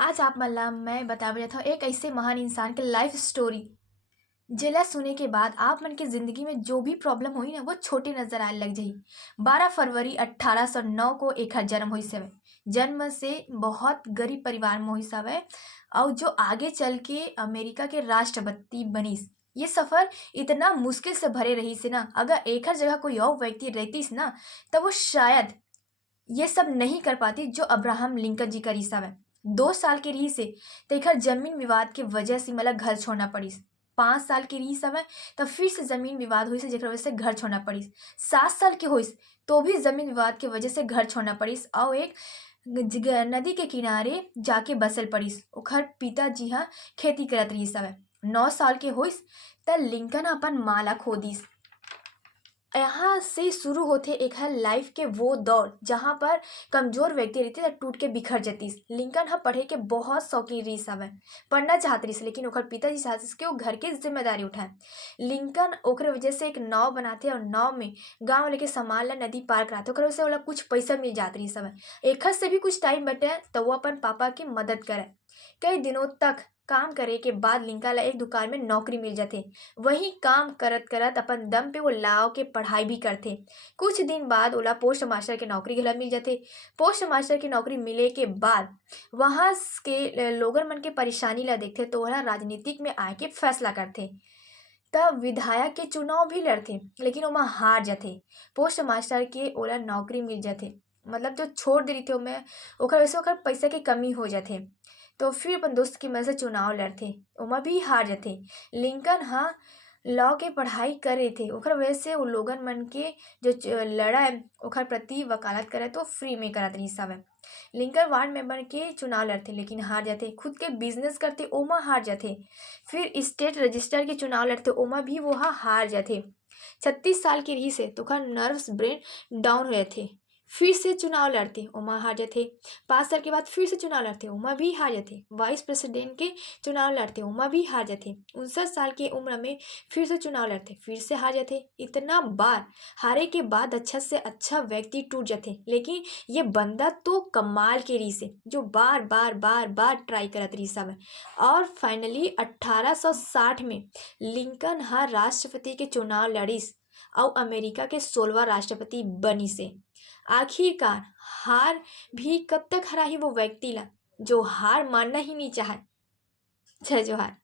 आज आप मल्ला मैं बतावे जात हूँ एक ऐसे महान इंसान के लाइफ स्टोरी जेला सुने के बाद आप मन के जिंदगी में जो भी प्रॉब्लम हुई ना वो छोटी नजर आने लग जाई। 12 फरवरी 1809 को एकर जन्म हुई हवे। जन्म से बहुत गरीब परिवार में हुई हवे और जो आगे चल के अमेरिका के राष्ट्रपति बनीस। ये सफर इतना मुश्किल से भरे रही से ना, अगर एकर जगह कोई और व्यक्ति रहतीस ना, तब वो शायद ये सब नहीं कर पाती जो अब्राहम लिंकन जी करी हवे। 2 साल के रही से तेखर जमीन विवाद के वजह से मतलब घर छोड़ना पड़िस। 5 साल की रही समय तब फिर से जमीन विवाद हुई से जेकर वजह से घर छोड़ना पड़िस। 7 साल के हुई तो भी जमीन विवाद के वजह से घर छोड़ना पड़िस और एक नदी के किनारे जाके बसल पड़िस। ओखर पिताजी हाँ खेती करत रही हवे। 9 साल के होइस त लिंकन अपन माला खो दिस। यहाँ से शुरू होते एक है लाइफ के वो दौर जहाँ पर कमजोर व्यक्ति रहती है टूट के बिखर जतीस। लिंकन ह पढ़े के बहुत शौकीन रही हवे, पढ़ना चाहत रही लेकिन ओकर पिताजी चाहत के वो घर के जिम्मेदारी उठाए। लिंकन ओकरे वजह से एक नाव बनाते और नाव में गांव वाले के सामान ला नदी पार कराते, ओकरे वजह से ओला कुछ पैसा मिल जात रही हवे। एखर से भी कुछ टाइम बटे तो वो अपन पापा की मदद करे। कई दिनों तक काम करे के बाद लिंका ला एक दुकान में नौकरी मिल जाते। वही काम करत करत अपन दम पे वो लाव के पढ़ाई भी करते। कुछ दिन बाद ओला पोस्ट मास्टर के नौकरी घला मिल जाते। पोस्ट मास्टर की नौकरी मिले के बाद वहाँ के लोगन मन के परेशानी ला देखते तो ओला राजनीतिक में आए के फैसला करते। तब विधायक के चुनाव भी लड़ते लेकिन ओमा हार जाते। पोस्ट मास्टर के ओला नौकरी मिल जाते, मतलब जो छोड़ दे रही थी ओमे ओकर वजह से ओकर पैसा के कमी हो जाते। तो फिर अपन दोस्त की मदद से चुनाव लड़ते, ओमा भी हार जाते। लिंकन हाँ लॉ के पढ़ाई करे थे, ओकर वजह से वो लोगन मन के जो लड़ा है ओकर प्रति वकालत करे तो फ्री में करत रही हवे। लिंकन वार्ड मेंबर के चुनाव लड़ते लेकिन हार जाते। खुद के बिजनेस करते ओमा हार जाते। फिर स्टेट रजिस्टर के चुनाव लड़ते ओमा भी वो हार जाते। 36 साल की रही से तो ओकर नर्व्स ब्रेन डाउन हो जाते। फिर से चुनाव लड़ते ओमा हार जाते। 5 साल के बाद फिर से चुनाव लड़ते ओमा भी हार जाते। वाइस प्रेसिडेंट के चुनाव लड़ते ओमा भी हार जाते। 59 साल की उम्र में फिर से चुनाव लड़ते फिर से हार जाते। इतना बार हारे के बाद अच्छा से अच्छा व्यक्ति टूट जाते, लेकिन ये बंदा तो कमाल के रही से जो बार बार बार बार ट्राई करत रही सब। और फाइनली 1860 में लिंकन हर राष्ट्रपति के चुनाव लड़िस और अमेरिका के 16वां राष्ट्रपति बनी से। आखिरकार हार भी कब तक हरा ही वो व्यक्ति ला जो हार मानना ही नहीं चाहे। जय जोहार।